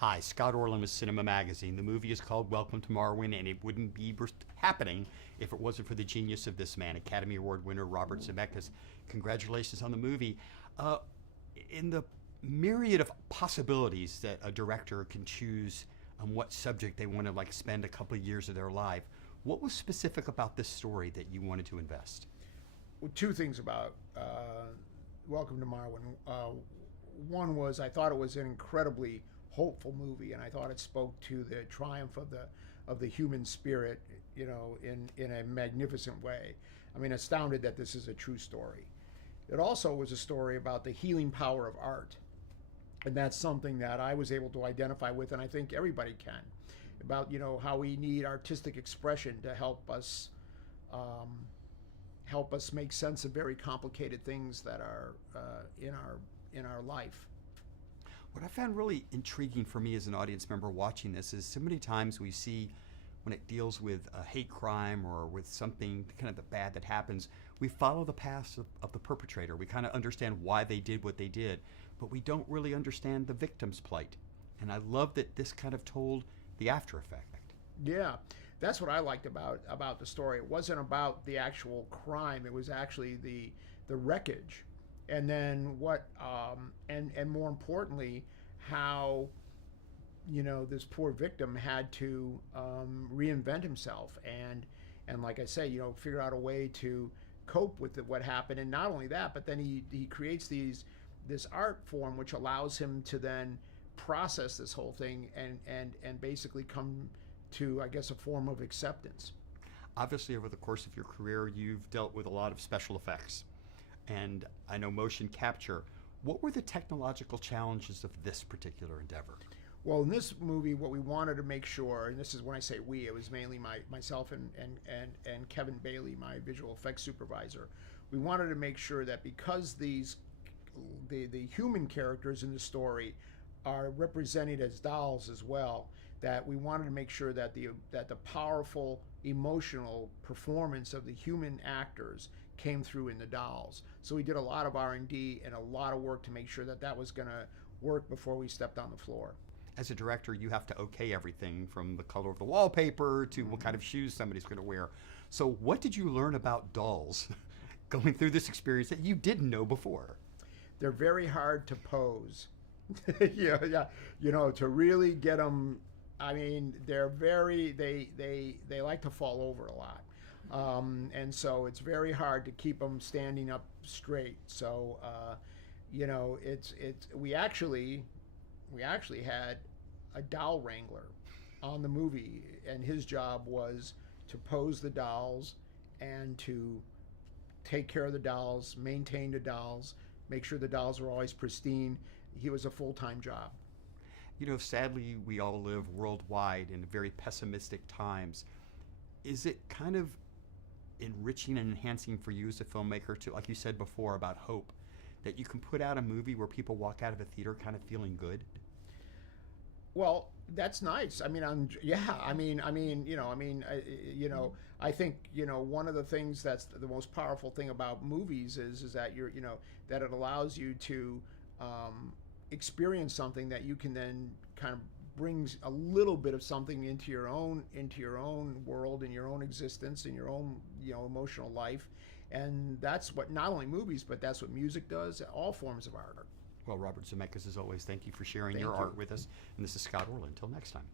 Hi, Scott Orland with CINEMA-Magazin. The movie is called Welcome to Marwen, and it wouldn't be happening if it wasn't for the genius of this man, Academy Award winner Robert Zemeckies. Congratulations on the movie. In the myriad of possibilities that a director can choose on what subject they want to spend a couple of years of their life, what was specific about this story that you wanted to invest? Well, two things about Welcome to Marwen. One was I thought it was an incredibly hopeful movie, and I thought it spoke to the triumph of the human spirit, in a magnificent way. I mean, astounded that this is a true story. It also was a story about the healing power of art, and that's something that I was able to identify with, and I think everybody can. About how we need artistic expression to help us make sense of very complicated things that are in our life. What I found really intriguing for me as an audience member watching this is so many times we see when it deals with a hate crime or with something kind of the bad that happens, we follow the path of the perpetrator. We kind of understand why they did what they did, but we don't really understand the victim's plight. And I love that this kind of told the after effect. Yeah, that's what I liked about the story. It wasn't about the actual crime. It was actually the wreckage, and then and more importantly, how this poor victim had to reinvent himself and like I say, figure out a way to cope with what happened. And not only that, but then he creates this art form which allows him to then process this whole thing and basically come to, I guess, a form of acceptance. Obviously, over the course of your career, you've dealt with a lot of special effects, and I know motion capture. What were the technological challenges of this particular endeavor? Well, in this movie, what we wanted to make sure, and this is when I say we, it was mainly myself and Kevin Bailey, my visual effects supervisor. We wanted to make sure that because the human characters in the story are represented as dolls as well, that we wanted to make sure that the powerful emotional performance of the human actors came through in the dolls. So we did a lot of R&D and a lot of work to make sure that was going to work before we stepped on the floor. As a director, you have to okay everything from the color of the wallpaper to what kind of shoes somebody's going to wear. So what did you learn about dolls going through this experience that you didn't know before? They're very hard to pose. Yeah, to really get them. I mean, they're they like to fall over a lot, and so it's very hard to keep them standing up straight. So, we actually had a doll wrangler on the movie, and his job was to pose the dolls and to take care of the dolls, maintain the dolls, make sure the dolls were always pristine. He was a full-time job. Sadly, we all live worldwide in very pessimistic times. Is it kind of enriching and enhancing for you as a filmmaker to, like you said before about hope, that you can put out a movie where people walk out of a theater kind of feeling good? Well, that's nice. I mean, I think, one of the things that's the most powerful thing about movies is that that it allows you to experience something that you can then kind of brings a little bit of something into your own world, in your own existence, in your own emotional life. And that's what not only movies, but that's what music does, all forms of art. Well, Robert Zemeckies, as always, thank you for sharing your art with us. And this is Scott Orland. Until next time.